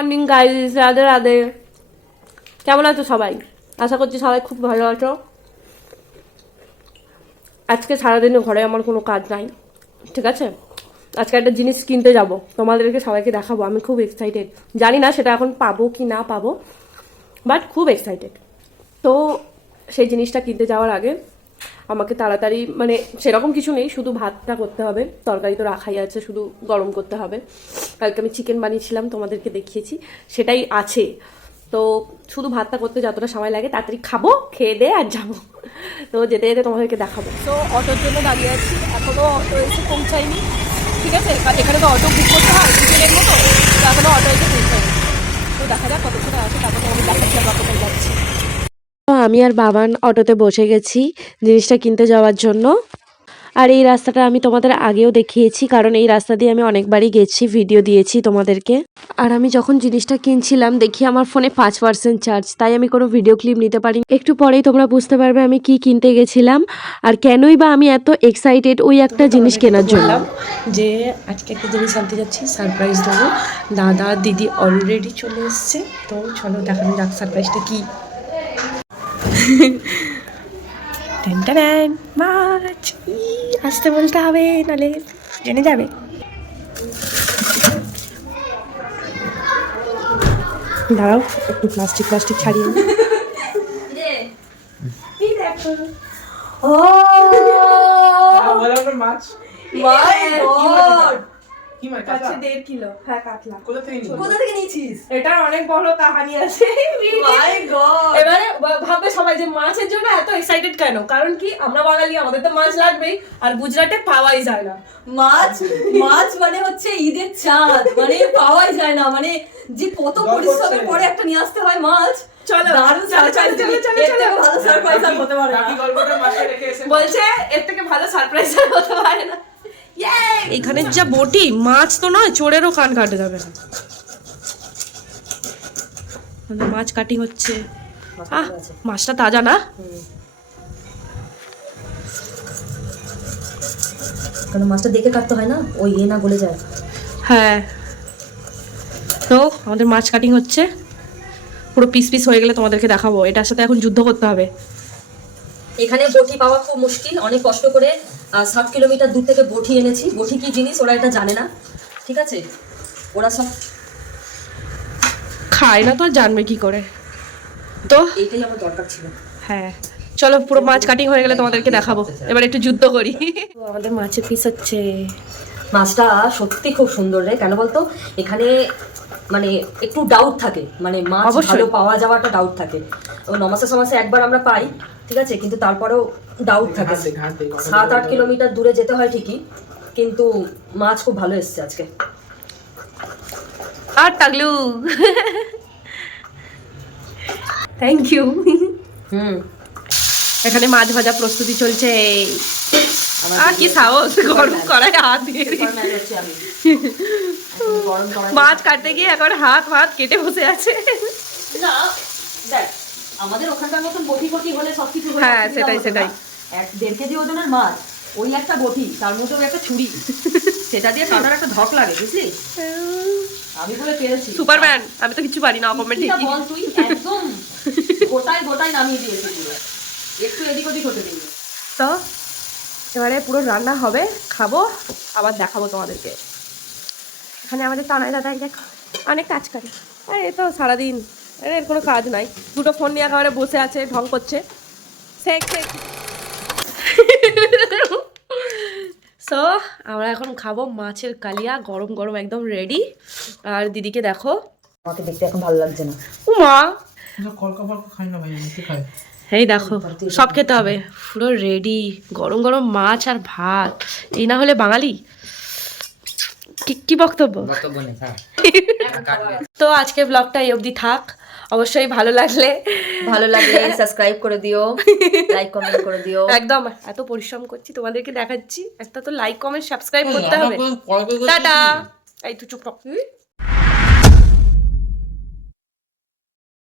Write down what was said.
Morning guys, Radhe Radhe. কেমন আছো সবাই? আশা করছি সবাই খুব ভালো আছো। আজকে সারাদিনে ঘরে আমার কোনো কাজ নাই, ঠিক আছে? আজকে একটা জিনিস কিনতে যাব, তোমাদেরকে সবাইকে দেখাবো। আমি খুব এক্সাইটেড, জানি না সেটা এখন পাবো কি না পাবো, বাট খুব এক্সাইটেড। তো সেই জিনিসটা কিনতে যাওয়ার আগে আমাকে তাড়াতাড়ি, মানে সেরকম কিছু নেই, শুধু ভাতটা করতে হবে, তরকারি তো রাখাই আছে, শুধু গরম করতে হবে। কালকে আমি চিকেন বানিয়েছিলাম, তোমাদেরকে দেখিয়েছি, সেটাই আছে। তো শুধু ভাতটা করতে যতটা সময় লাগে তাড়াতাড়ি খাবো, খেয়ে দিয়ে আর যাবো। তো যেতে যেতে তোমাদেরকে দেখাবো। তো অটোর জন্য দাঁড়িয়ে আছি, এখনও অটো এসে পৌঁছায়নি, ঠিক আছে? এখানে তো অটো বুক করতে হয় বিকেলের মতো, তো এখনও অটো এসে পৌঁছায়নি। তো দেখা যাক কত সময় আসে, তারপরে আমি দেখাচ্ছি আমরা কোথায় যাচ্ছি। আমি আর বাবান অটোতে বসে গেছি জিনিসটা কিনতে যাওয়ার জন্য। আর এই রাস্তাটা আমি তোমাদের আগেও দেখিয়েছি, কারণ এই রাস্তা দিয়ে আমি অনেকবারই গেছি, ভিডিও দিয়েছি তোমাদেরকে। আর আমি যখন জিনিসটা কিনছিলাম দেখি আমার ফোনে 5% চার্জ, তাই আমি কোনো ভিডিও ক্লিপ নিতে পারিনি। একটু পরেই তোমরা বুঝতে পারবে আমি কি কিনতে গেছিলাম আর কেনই বা আমি এত এক্সাইটেড ওই একটা জিনিস কেনার জন্য। যে আজকে একটা জিনিস আনতে যাচ্ছি, সারপ্রাইজ দেবো। দাদা দিদি অলরেডি চলে এসছে, তো চলো দেখানো যাক সারপ্রাইজটা কি। মাছ আসতে বলতে হবে, নালে জেনে যাবে। দাঁড়াও একটু প্লাস্টিক ছাড়িয়ে। মাছ কি মাছ? 1.5 কিলো। হ্যাঁ, কাতলা। কোথা থেকে নিয়েছিস? এটার অনেক বড় কাহানি আছে। এবারে ভাববে সবাই যে মাছের জন্য এত এক্সাইটেড কেন, কারণ কি আমরা বাঙালি, আমাদের তো মাছ লাগবেই, আর গুজরাটে পাওয়াই যায় না মাছ। মাছ মানে হচ্ছে ঈদের চাঁদ, মানে পাওয়াই যায় না, মানে যে কত পরিশ্রমের পরে একটা নিয়ে আসতে হয় মাছ। চলো দারুণ সারপ্রাইজ, ভালো সারপ্রাইজ আর হতে পারে না। বাকি গল্পটা মাছে রেখে এসে বলছে এর থেকে ভালো সারপ্রাইজ আর হতে পারে না। এখানে যা বটি, মাছ তো নয়, চোরেরও কান কাটে যাবে। মাছ কাটিং হচ্ছে। মাছটা তাজা না? কারণ মাছটা দেখে কাটতে হয় না, ওই না গলে যায়। হ্যাঁ, তো আমাদের মাছ কাটিং হচ্ছে, পুরো পিস পিস হয়ে গেলে তোমাদেরকে দেখাবো। এটার সাথে এখন যুদ্ধ করতে হবে। এখানে বটি পাওয়া খুব মুশকিল, অনেক কষ্ট করে 7 কিলোমিটার দূর থেকে বটি এনেছি। বটি কি জিনিস ওরা এটা জানে না, ঠিক আছে? ওরা সব খায় না তো আর জানবে কি করে, তো এইটাই আমার দরকার ছিল। হ্যাঁ চলো, পুরো মাছ কাটিং হয়ে গেলে তোমাদেরকে দেখাবো। এবার একটু যুদ্ধ করি। আমাদের মাছের পিস হচ্ছে। মাছটা সত্যি খুব সুন্দর রে, কেন বলতো? এখানে মানে একটু ডাউট থাকে, মানে মাছ অবশ্যই। ভালো পাওয়া যাওয়াটা ডাউট থাকে। ও 9 মাসে 6 মাসে একবার আমরা পাই, ঠিক আছে, কিন্তু তারপরেও ডাউট থাকে। 7-8 কিলোমিটার দূরে যেতে হয় ঠিকই, কিন্তু মাছ খুব ভালো এসছে আজকে। আর টাগলু, থ্যাংক ইউ। এখানে মাছ ভাজা প্রস্তুতি চলছে। আর কি সাহস, গরম কড়াই হাত দিয়ে মাছ কাটতে গিয়ে এখন হাত কেটে বসে আছে। না দেখ, আমাদের ওখানকার মতন বটি বটি হলে সবকিছু হয়ে হ্যাঁ, সেটাই। 1.5 কেজি ওজনের মাছ, ওই একটা বটি, তার মধ্যে ওই একটা ছুরি, সেটা দিয়ে কাটার একটা ধক লাগে, বুঝলি? আমি বলে পেরেছি সুপারম্যান, আমি তো কিছু পারি না, কমেন্ট ঠিকই বল তুই, একদম গোটায় নামিয়ে দিয়েছি পুরো, একটু এদিক ওদিক হতে দিই। তো এবারে পুরো রান্না হবে, খাবো, আবার দেখাবো তোমাদেরকে। এখানে আমাদের তানাই দাদা দেখো অনেক কাজ করে। আর এ তো সারাদিন, এর কোনো কাজ নাই, দুটো ফোন নিয়ে একেবারে বসে আছে, ঢং করছে। সো আমরা এখন খাবো মাছের কালিয়া, গরম গরম একদম রেডি। আর দিদিকে দেখো, আমাকে দেখতে এখন ভালো লাগছে না। উমা কলকা খাই না ভাই, আমি খাই। এই দেখো, সব খেতে হবে, পুরো রেডি, গরম গরম মাছ আর ভাত। এই না হলে বাঙালি। কি বক্তব্য? তো আজকে ব্লগটা এই অবধি থাক। অবশ্যই ভালো লাগলে সাবস্ক্রাইব করে দিও, লাইক কমেন্ট করে দিও। একদম, এত পরিশ্রম করছি তোমাদেরকে দেখাচ্ছি, একটা তো লাইক কমেন্ট সাবস্ক্রাইব করতে হবে। টাটা। এই তুই চুপ থাক।